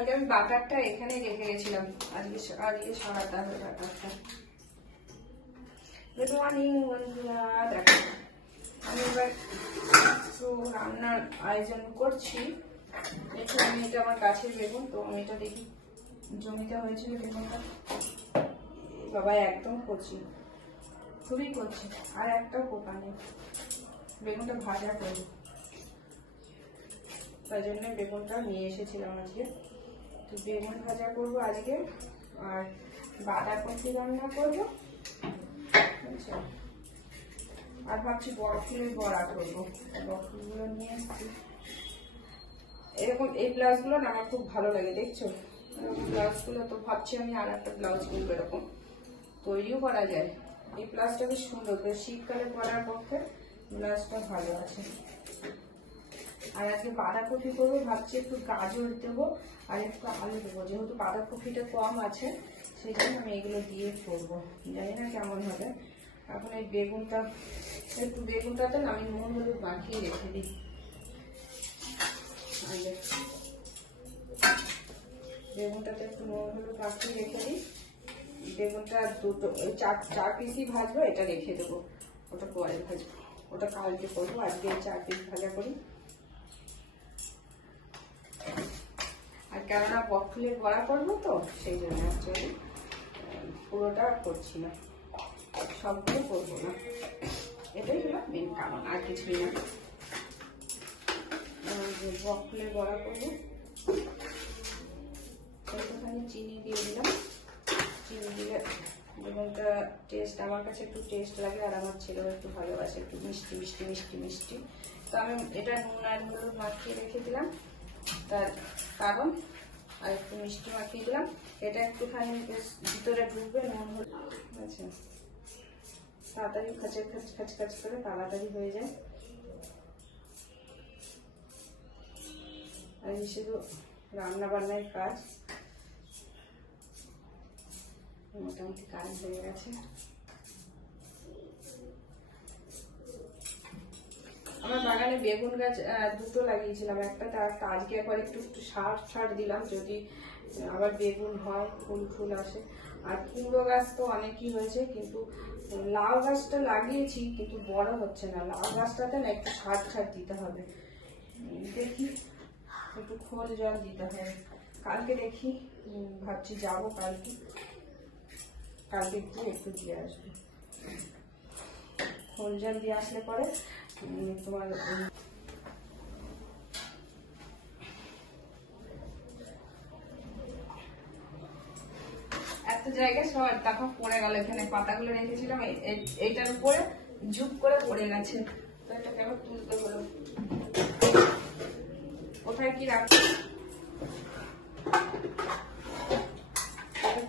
কালকে আমি বাটারটা এখানে রেখে গেছিলাম, আজকে সরাতে হবে বাটারটা। গুড মর্নিং বন্ধুরা, দেখো আমি এবার একটু রান্নার আয়োজন করছি। দেখো আমি এটা আমার গাছের বেগুন, তো আমি এটা দেখি জমিতে হয়েছিল বেগুনটা, বাবা একদম কচি, খুবই কচি, আর একটাও পোকা নেই। বেগুনটা ভাজা করবো, তাই জন্য বেগুনটা নিয়ে এসেছিলাম আজকে। তো বেগুন ভাজা করবো আজকে, আর বাঁধাকপি রান্না করবো, আচ্ছা। আর ভাবছি বড় ফুলের বড়া করবো, বড় ফুলগুলো নিয়ে এসেছি। এরকম এই ব্লাউজগুলো না আমার খুব ভালো লাগে, দেখছো ব্লাউজগুলো। তো ভাবছি আমি আর একটা ব্লাউজ কিনবো, এরকম তৈরিও করা যায়। এই ব্লাউজটা বেশ সুন্দর, তো শীতকালে পরার পক্ষে ব্লাউজটা ভালো আছে। আর আজকে বাঁধাকপি করবো, ভাবছি একটু গাজর দেবো আর একটু আলু দেবো, যেহেতু বাঁধাকপিটা কম আছে সেই জন্য আমি এগুলো দিয়ে করবো। জানি না কেমন হবে। এখন এই বেগুনটাতে না আমি নুন হলুদ মাখিয়ে রেখে দিই। বেগুনটাতে একটু নুন হলুদ মাখিয়ে রেখে দিই। বেগুনটা দুটো চার পিসই ভাজবো, এটা রেখে দেবো, ওটা পরে ভাজবো, ওটা কালকে করবো। আজকে 4 পিস ভাজা করি। আর কেননা বকফুলের বড়া করবো, তো সেই জন্য অ্যাকচুয়ালি পুরোটা করছি না, সবগুলো করবো না, এটাই হলো মেন কারণ, আর কিছুই না। বকফুলের বড়া করবো, একটুখানি চিনি দিয়ে দিলাম। চিনি দিলে বেগুনটা টেস্ট, আমার কাছে একটু টেস্ট লাগে, আর আমার ছেলেও একটু ভালোবাসে একটু মিষ্টি মিষ্টি মিষ্টি মিষ্টি। তো আমি এটা নুন আর হলুদ মাখিয়ে রেখে দিলাম, তার কারণ আর একটু মিষ্টি মাখিয়ে দিলাম, এটা একটুখানি ভিতরে ঢুকবে নুন হলুদ। আচ্ছা, তাড়াতাড়ি খাঁচ খাঁচ খাঁচ করে তাড়াতাড়ি হয়ে যায়। আর শুধু রান্না বান্নার কাজ, মোটামুটি কাজ হয়ে গেছে। আমার বাগানে বেগুন গাছ দুটো লাগিয়েছিলাম, একটা আজকে একবার একটু সার দিলাম, যদি আবার বেগুন হয়, ফুল আসে। আর কুমড়ো গাছ তো অনেকই হয়েছে, কিন্তু লাউ গাছটা লাগিয়েছি কিন্তু বড় হচ্ছে না। লাউ গাছটাতে না একটু সার দিতে হবে, দেখি একটু খোল জল দিতে হবে। কালকে দেখি, ভাবছি যাবো কালকে গিয়ে একটু দিয়ে আসবো। খোল জল দিয়ে আসলে পরে তোমার এত জায়গায় সব তখন পড়ে গেল। এখানে পাতাগুলো রেখেছিলাম, এইটার উপরে ঝুপ করে পড়ে গেছে, তো এটাকে আবার তুলতে হলো। কোথায় কি রাখবো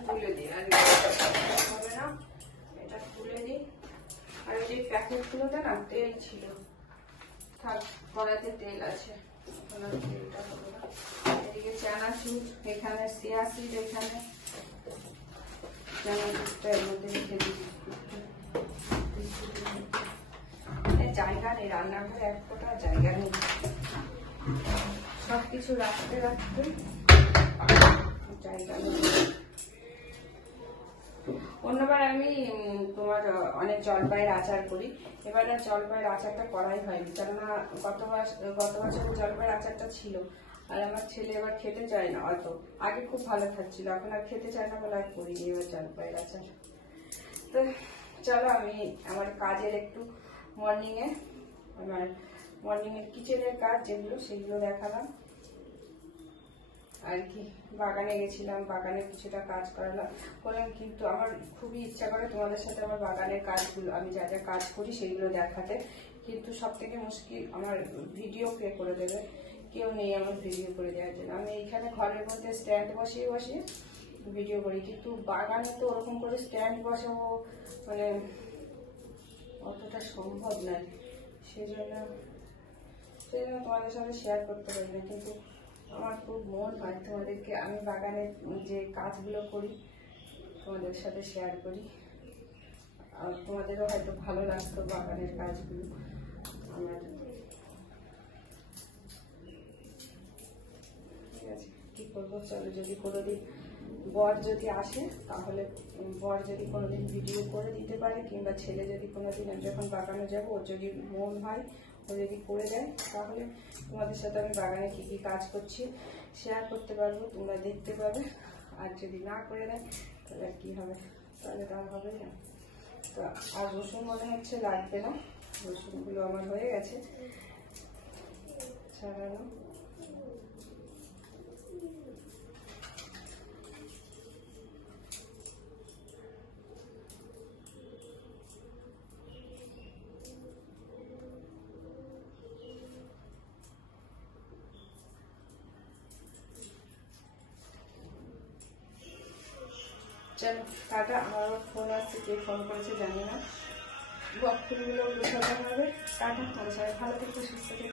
তুলে দিই, আর হবে না, এটা তুলে দিই। আর ওই যে প্যাকেটগুলোতে না তেল ছিল, থাক, কড়াইতে তেল আছে, তেলটা হবে না। এদিকে চানাচুর, এখানে চিয়া সিড, এখানে চানাচুরটা এর মধ্যে রেখে দিই। জায়গা নেই রান্নাঘরে, এক ফোঁটা জায়গা নেই, সবকিছু রাখতে জায়গা নেই। অন্যবার আমি তোমার অনেক জলপাইয়ের আচার করি, এবার আর জলপাইয়ের আচারটা করাই হয়নি, কেননা গত বছরের জলপাইয়ের আচারটা ছিল, আর আমার ছেলে এবার খেতে চায় না অত। আগে খুব ভালো খাচ্ছিল, এখন আর খেতে চায় না বলে আর করিনি এবার জলপাইয়ের আচার। তো চলো আমি আমার কাজের একটু মর্নিংয়ের কিচেনের কাজ যেগুলো, সেগুলো দেখালাম আর কি। বাগানে গেছিলাম, বাগানে কিছুটা কাজ করলাম, কিন্তু আমার খুবই ইচ্ছা করে তোমাদের সাথে আমার বাগানের কাজগুলো, আমি যা যা কাজ করি সেগুলো দেখাতে, কিন্তু সব থেকে মুশকিল আমার ভিডিও কে করে দেবে, কেউ নেই আমার ভিডিও করে দেওয়ার জন্য। আমি এইখানে ঘরের মধ্যে স্ট্যান্ড বসিয়ে ভিডিও করি, কিন্তু বাগানে তো ওরকম করে স্ট্যান্ড বসাবো মানে অতটা সম্ভব নয়, সেই জন্য তোমাদের সাথে শেয়ার করতে পারি না। কিন্তু আমার খুব মন হয় তোমাদেরকে, আমি বাগানের যে কাজগুলো করি তোমাদের সাথে শেয়ার করি, আর তোমাদেরও হয়তো ভালো লাগতো বাগানের কাজগুলো আমার। ঠিক আছে। কি করবো, চলো যদি কোনোদিন বর যদি আসে তাহলে বর যদি কোনোদিন ভিডিও করে দিতে পারে, কিংবা ছেলে যদি কোনোদিন যখন বাগানে যাবো ওর যদি মন হয় ও যদি করে দেয়, তাহলে তোমাদের সাথে আমি বাগানে কী কী কাজ করছি শেয়ার করতে পারবো, তোমরা দেখতে পাবে। আর যদি না করে দেয় তাহলে আর কী হবে, তাহলে তো আর হবে না। তো আর রসুন মনে হচ্ছে লাগবে না, রসুনগুলো আমার হয়ে গেছে ছাড়ানো। চলো টাটা, আমার ফোন আসছে, কে ফোন করেছে জানি না, বক ফুলগুলো গোছাতে হবে। টাটা, সবাই ভালো থেকে সুস্থ থেকে।